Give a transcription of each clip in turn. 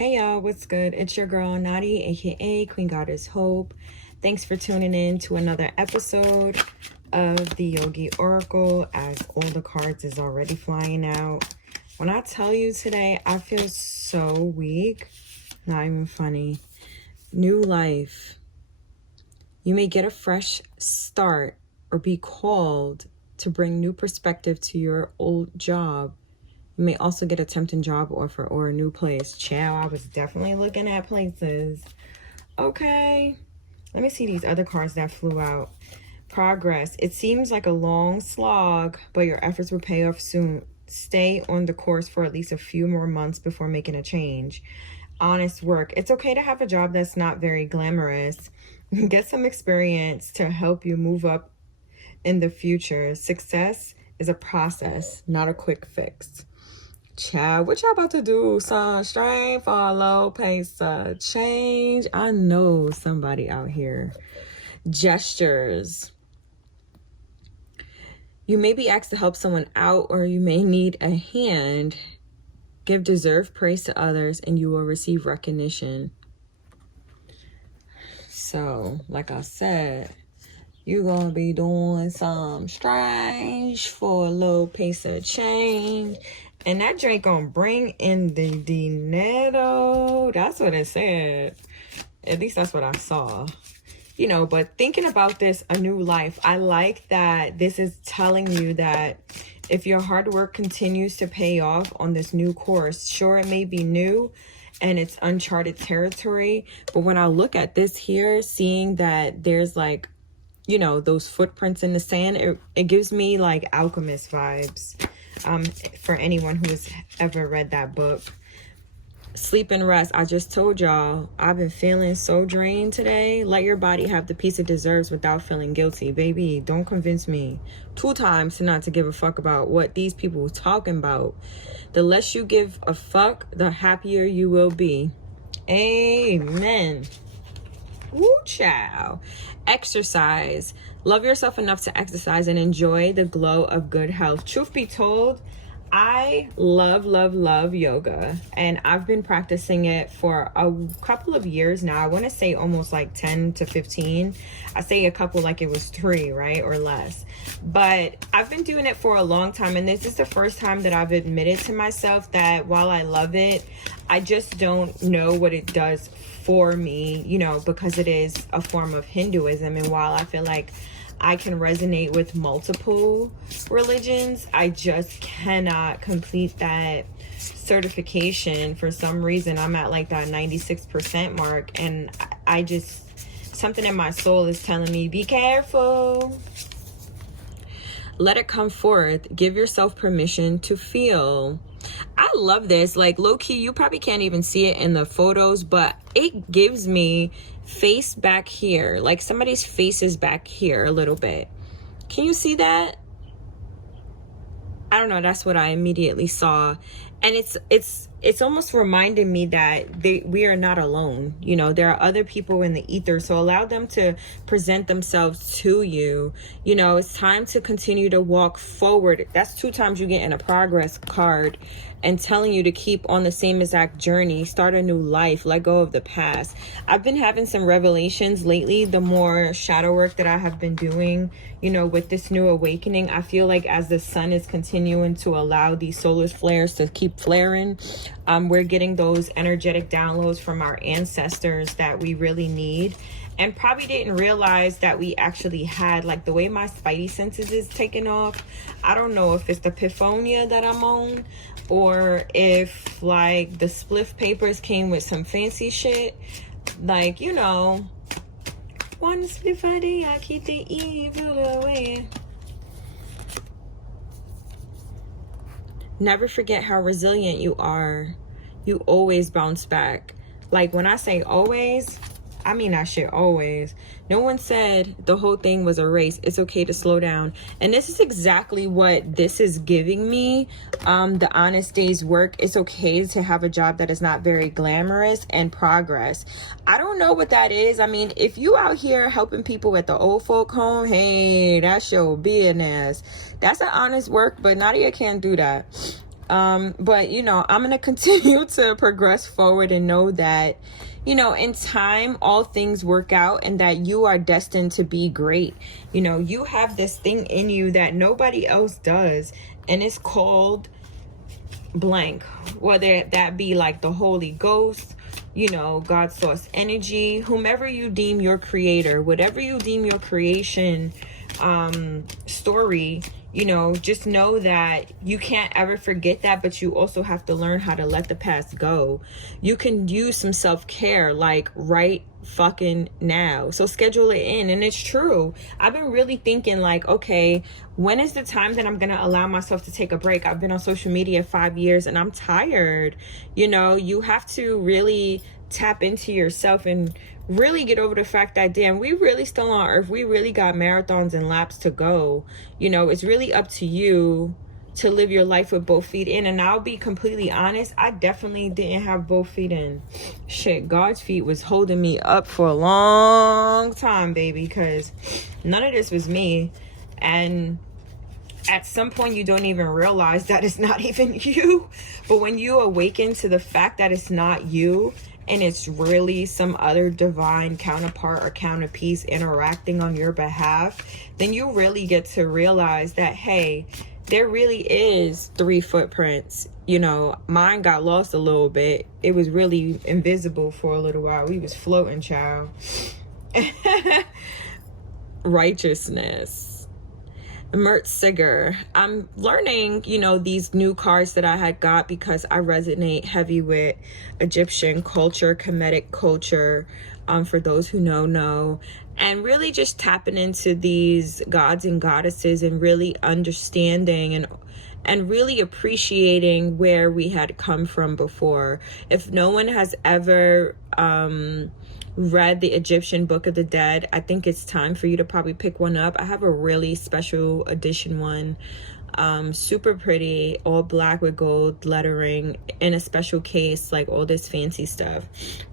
Hey y'all, what's good? It's your girl Nadi, aka Queen Goddess Hope. Thanks for tuning in to another episode of the Yogi Oracle, as all the cards is already flying out. When I tell you today, I feel so weak. Not even funny. New life. You may get a fresh start or be called to bring new perspective to your old job. You may also get a tempting job offer or a new place. Child, I was definitely looking at places. Okay. Let me see these other cards that flew out. Progress. It seems like a long slog, but your efforts will pay off soon. Stay on the course for at least a few more months before making a change. Honest work. It's okay to have a job that's not very glamorous. Get some experience to help you move up in the future. Success is a process, not a quick fix. Child, what y'all about to do? Some straight follow pace change. I know somebody out here. Gestures. You may be asked to help someone out, or you may need a hand. Give deserved praise to others and you will receive recognition. So, like I said, you're going to be doing some strange for a little piece of change. And that drink gonna bring in the dinero. That's what it said. At least that's what I saw. You know, but thinking about this, a new life, I like that this is telling you that if your hard work continues to pay off on this new course, sure, it may be new and it's uncharted territory. But when I look at this here, seeing that there's like, you know, those footprints in the sand, it gives me like alchemist vibes. For anyone who's ever read that book. Sleep and rest. I just told y'all, I've been feeling so drained today. Let your body have the peace it deserves without feeling guilty. Baby, don't convince me 2 times to not to give a fuck about what these people are talking about. The less you give a fuck, the happier you will be. Amen. Woo, child. Exercise. Love yourself enough to exercise and enjoy the glow of good health. Truth be told, I love yoga, and I've been practicing it for a couple of years now. I want to say almost like 10 to 15. I say a couple like it was 3, right, or less. But I've been doing it for a long time, and this is the first time that I've admitted to myself that while I love it, I just don't know what it does for me, you know, because it is a form of Hinduism. And while I feel like I can resonate with multiple religions, I just cannot complete that certification. For some reason, I'm at like that 96% mark, and I just, something in my soul is telling me, be careful. Let it come forth. Give yourself permission to feel. I love this. Like, low-key, you probably can't even see it in the photos, but it gives me face back here. Like somebody's face is back here a little bit. Can you see that? I don't know. That's what I immediately saw. And it's almost reminding me that we are not alone. You know, there are other people in the ether. So allow them to present themselves to you. You know, it's time to continue to walk forward. That's 2 times you get in a progress card and telling you to keep on the same exact journey, start a new life, let go of the past. I've been having some revelations lately, the more shadow work that I have been doing, you know, with this new awakening. I feel like as the sun is continuing to allow these solar flares to keep flaring, we're getting those energetic downloads from our ancestors that we really need. And probably didn't realize that we actually had, like the way my spidey senses is taking off. I don't know if it's the Piphonia that I'm on, or if like the spliff papers came with some fancy shit. Like, you know, one spliff a day, I keep the evil away. Never forget how resilient you are. You always bounce back. Like when I say always, I mean that shit always. No one said the whole thing was a race. It's okay to slow down. And this is exactly what this is giving me. The honest day's work. It's okay to have a job that is not very glamorous, and progress. I don't know what that is. I mean, if you out here helping people at the old folk home, hey, that's your business. That's an honest work, but Nadia can't do that. But, you know, I'm going to continue to progress forward and know that, you know, in time, all things work out and that you are destined to be great. You know, you have this thing in you that nobody else does, and it's called blank, whether that be like the Holy Ghost, you know, God's source energy, whomever you deem your creator, whatever you deem your creation story, you know, just know that you can't ever forget that, but you also have to learn how to let the past go. You can use some self-care like right fucking now, so schedule it in. And it's true, I've been really thinking like, okay, when is the time that I'm gonna allow myself to take a break? I've been on social media 5 years and I'm tired. You know, you have to really tap into yourself and really get over the fact that, damn, we really still on earth. We really got marathons and laps to go. You know, it's really up to you to live your life with both feet in. And I'll be completely honest, I definitely didn't have both feet in. Shit, God's feet was holding me up for a long time, baby, because none of this was me. And at some point you don't even realize that it's not even you. But when you awaken to the fact that it's not you and it's really some other divine counterpart or counterpiece interacting on your behalf, then you really get to realize that, hey, there really is 3 footprints. You know, mine got lost a little bit. It was really invisible for a little while. We was floating, child. Righteousness. Mert Sigger. I'm learning, you know, these new cards that I had got because I resonate heavy with Egyptian culture, Kemetic culture, for those who know, and really just tapping into these gods and goddesses and really understanding and really appreciating where we had come from before. If no one has ever read the Egyptian Book of the Dead, I think it's time for you to probably pick one up. I have a really special edition one, super pretty, all black with gold lettering in a special case, like all this fancy stuff.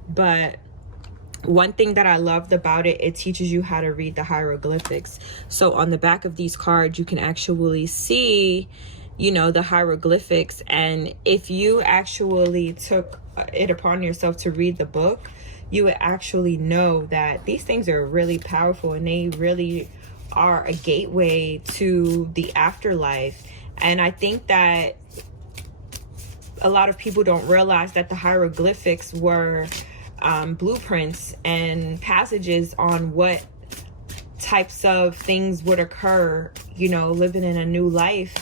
But one thing that I loved about it, it teaches you how to read the hieroglyphics. So on the back of these cards, you can actually see, you know, the hieroglyphics. And if you actually took it upon yourself to read the book, you would actually know that these things are really powerful and they really are a gateway to the afterlife. And I think that a lot of people don't realize that the hieroglyphics were blueprints and passages on what types of things would occur, you know, living in a new life,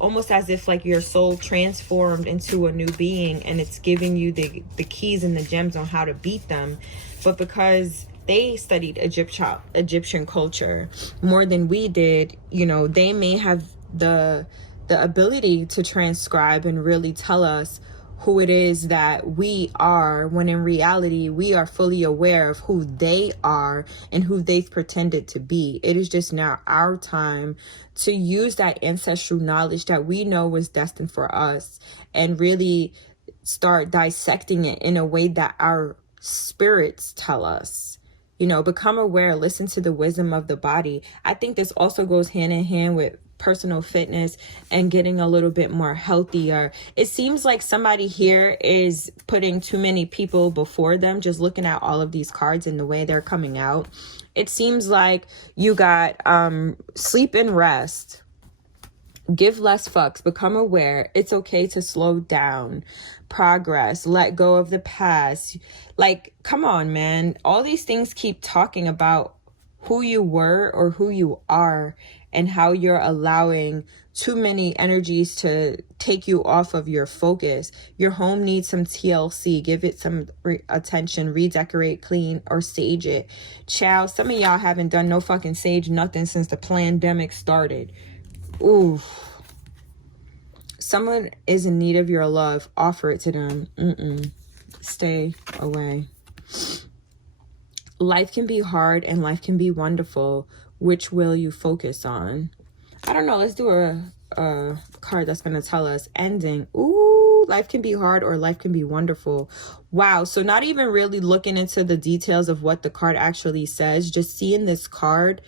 almost as if like your soul transformed into a new being, and it's giving you the keys and the gems on how to beat them. But because they studied Egyptian culture more than we did, you know, they may have the ability to transcribe and really tell us who it is that we are, when in reality we are fully aware of who they are and who they've pretended to be. It is just now our time to use that ancestral knowledge that we know was destined for us and really start dissecting it in a way that our spirits tell us. You know, become aware, listen to the wisdom of the body. I think this also goes hand in hand with personal fitness and getting a little bit more healthier. It seems like somebody here is putting too many people before them, just looking at all of these cards and the way they're coming out. It seems like you got sleep and rest, give less fucks, become aware, it's okay to slow down, progress, let go of the past. Like, come on, man. All these things keep talking about who you were or who you are, and how you're allowing too many energies to take you off of your focus. Your home needs some TLC. Give it some attention. Redecorate, clean, or sage it. Child, some of y'all haven't done no fucking sage nothing since the pandemic started. Oof. Someone is in need of your love. Offer it to them. Stay away. Life can be hard and life can be wonderful. Which will you focus on? I don't know. Let's do a card that's going to tell us ending. Ooh, life can be hard or life can be wonderful. Wow. So not even really looking into the details of what the card actually says. Just seeing this card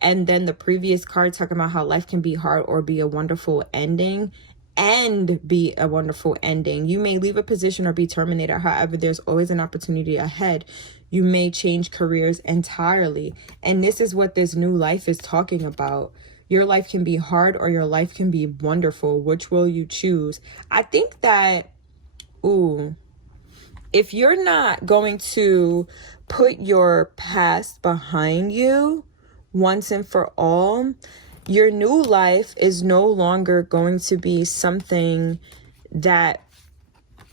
and then the previous card talking about how life can be hard or be a wonderful ending. and be a wonderful ending. You may leave a position or be terminated. However, there's always an opportunity ahead. You may change careers entirely. And this is what this new life is talking about. Your life can be hard or your life can be wonderful. Which will you choose? I think that, if you're not going to put your past behind you once and for all, your new life is no longer going to be something that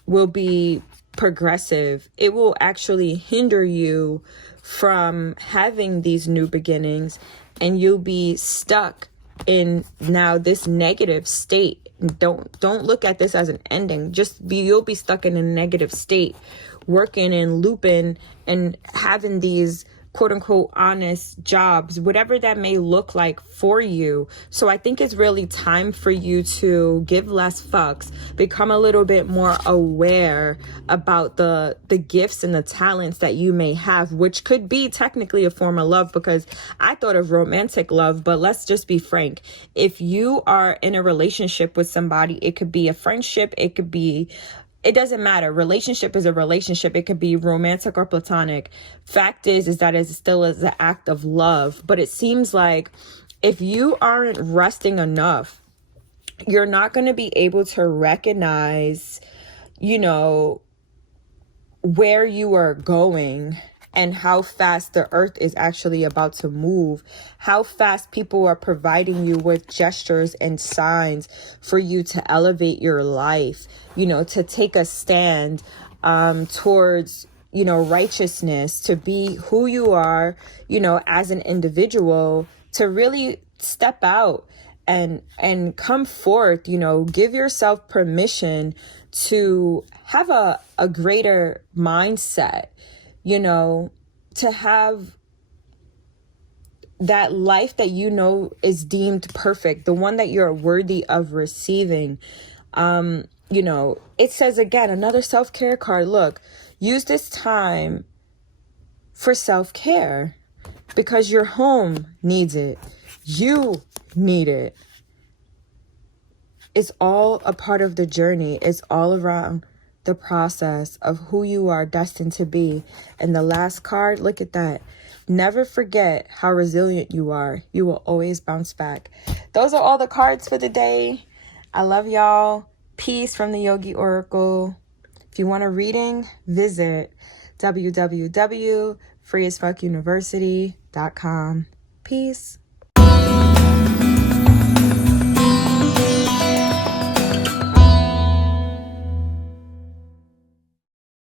will be progressive. It will actually hinder you from having these new beginnings, and you'll be stuck in now this negative state. Don't look at this as an ending. You'll be stuck in a negative state, working and looping and having these quote unquote honest jobs, whatever that may look like for you. So I think it's really time for you to give less fucks, become a little bit more aware about the gifts and the talents that you may have, which could be technically a form of love, because I thought of romantic love, but let's just be frank. If you are in a relationship with somebody, it could be a friendship, it doesn't matter. Relationship is a relationship. It could be romantic or platonic. Fact is that it still is an act of love. But it seems like if you aren't resting enough, you're not going to be able to recognize, where you are going and how fast the earth is actually about to move, how fast people are providing you with gestures and signs for you to elevate your life, to take a stand towards, righteousness, to be who you are, as an individual, to really step out and come forth, give yourself permission to have a greater mindset, to have that life that is deemed perfect, the one that you're worthy of receiving. It says again, another self-care card. Look, use this time for self-care because your home needs it. You need it. It's all a part of the journey. It's all around the process of who you are destined to be. And the last card, look at that. Never forget how resilient you are. You will always bounce back. Those are all the cards for the day. I love y'all. Peace from the Yogi Oracle. If you want a reading, visit www.freeasfuckuniversity.com. Peace.